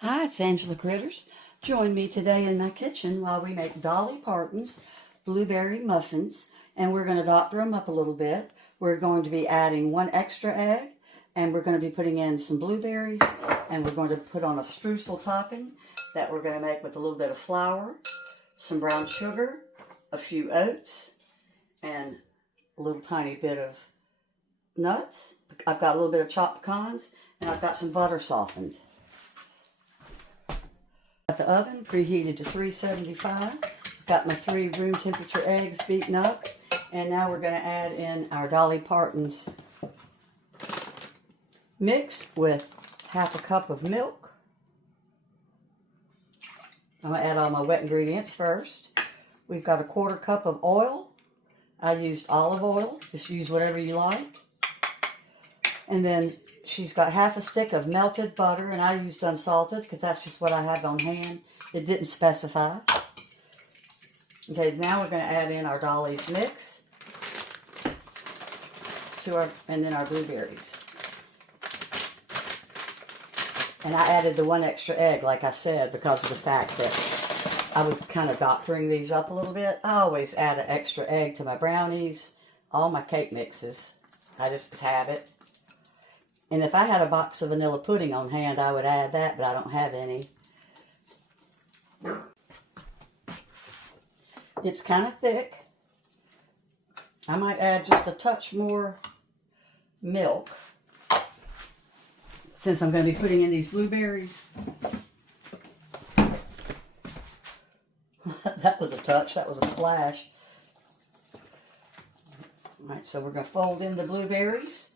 Hi, it's Angela Critters. Join me today in my kitchen while we make Dolly Parton's blueberry muffins, and we're going to doctor them up a little bit. We're going to be adding 1 extra egg, and we're going to be putting in some blueberries, and we're going to put on a streusel topping that we're going to make with a little bit of flour, some brown sugar, a few oats, and a little tiny bit of nuts. I've got a little bit of chopped pecans, and I've got some butter softened. Got the oven preheated to 375. Got my 3 room temperature eggs beaten up. And now we're going to add in our Dolly Parton's mix with 1/2 cup of milk. I'm going to add all my wet ingredients first. We've got a 1/4 cup of oil. I used olive oil. Just use whatever you like. And then she's got 1/2 stick of melted butter, and I used unsalted because that's just what I have on hand. It didn't specify. Okay, now we're going to add in our Dolly's mix and then our blueberries. And I added the 1 extra egg, like I said, because of the fact that I was kind of doctoring these up a little bit. I always add an extra egg to my brownies, all my cake mixes. I just have it. And if I had a box of vanilla pudding on hand, I would add that, but I don't have any. It's kind of thick. I might add just a touch more milk since I'm going to be putting in these blueberries. That was a touch. That was a splash. All right, so we're going to fold in the blueberries.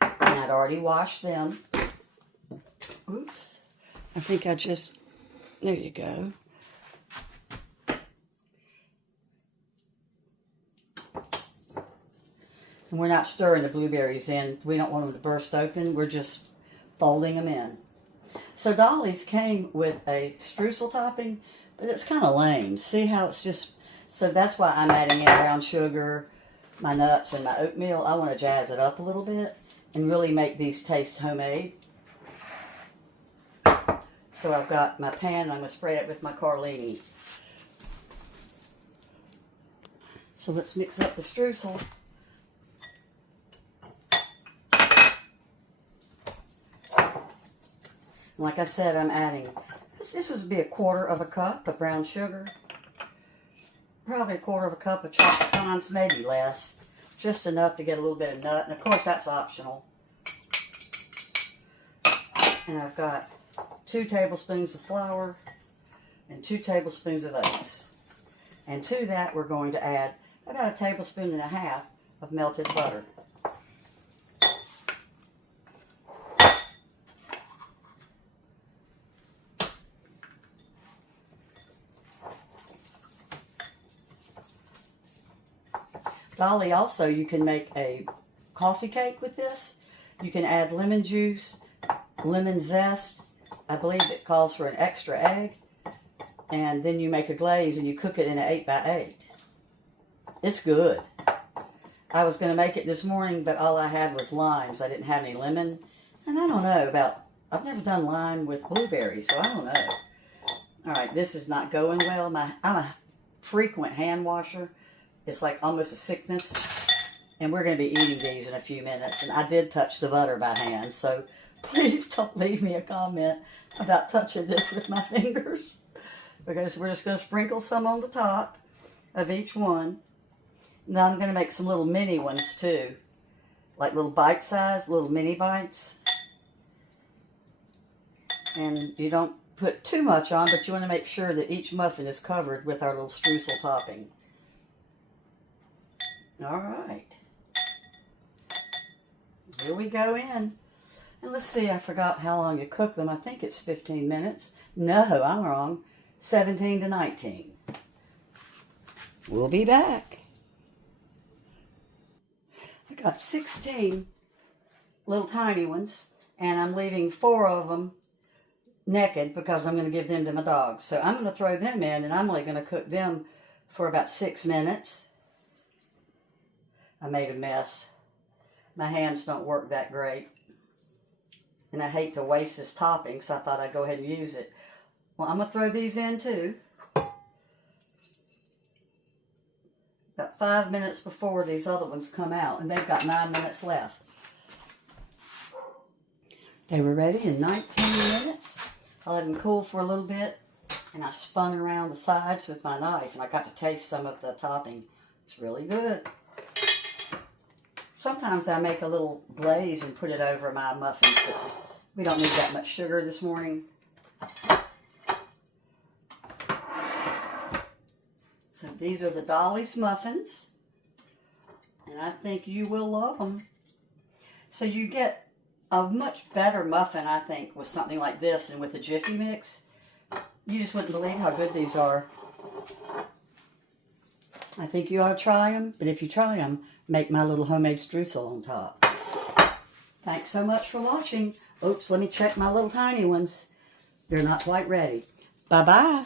And I'd already washed them. Oops. I think I just... There you go. And we're not stirring the blueberries in. We don't want them to burst open. We're just folding them in. So Dolly's came with a streusel topping, but it's kind of lame. See how it's just... So that's why I'm adding in brown sugar, my nuts, and my oatmeal. I want to jazz it up a little bit and really make these taste homemade. So I've got my pan. I'm going to spray it with my Carlini. So let's mix up the streusel. Like I said, I'm adding, this would be a 1/4 cup of brown sugar, probably a 1/4 cup of chopped pecans, maybe less, just enough to get a little bit of nut, and of course that's optional. And I've got 2 tablespoons of flour and 2 tablespoons of oats. And to that we're going to add about 1.5 tablespoons of melted butter. Dolly, also, you can make a coffee cake with this. You can add lemon juice, lemon zest. I believe it calls for an extra egg. And then you make a glaze and you cook it in an 8x8. It's good. I was going to make it this morning, but all I had was limes. I didn't have any lemon. And I don't know about, I've never done lime with blueberries, so I don't know. All right, this is not going well. I'm a frequent hand washer. It's like almost a sickness. And we're going to be eating these in a few minutes. And I did touch the butter by hand. So please don't leave me a comment about touching this with my fingers. Because we're just going to sprinkle some on the top of each one. Now I'm going to make some little mini ones too. Like little bite size, little mini bites. And you don't put too much on, but you want to make sure that each muffin is covered with our little streusel topping. All right. Here we go in. And let's see, I forgot how long you cook them. I think it's 15 minutes. No, I'm wrong. 17 to 19. We'll be back. I got 16 little tiny ones, and I'm leaving 4 of them naked because I'm going to give them to my dogs. So I'm going to throw them in, and I'm only going to cook them for about 6 minutes. I made a mess. My hands don't work that great. And I hate to waste this topping, so I thought I'd go ahead and use it. Well, I'm going to throw these in too. About 5 minutes before these other ones come out, and they've got 9 minutes left. They were ready in 19 minutes. I let them cool for a little bit, and I spun around the sides with my knife, and I got to taste some of the topping. It's really good. Sometimes I make a little glaze and put it over my muffins, but we don't need that much sugar this morning. So these are the Dolly's muffins, and I think you will love them. So you get a much better muffin, I think, with something like this and with the Jiffy Mix. You just wouldn't believe how good these are. I think you ought to try them, but if you try them, make my little homemade streusel on top. Thanks so much for watching. Oops, let me check my little tiny ones. They're not quite ready. Bye-bye.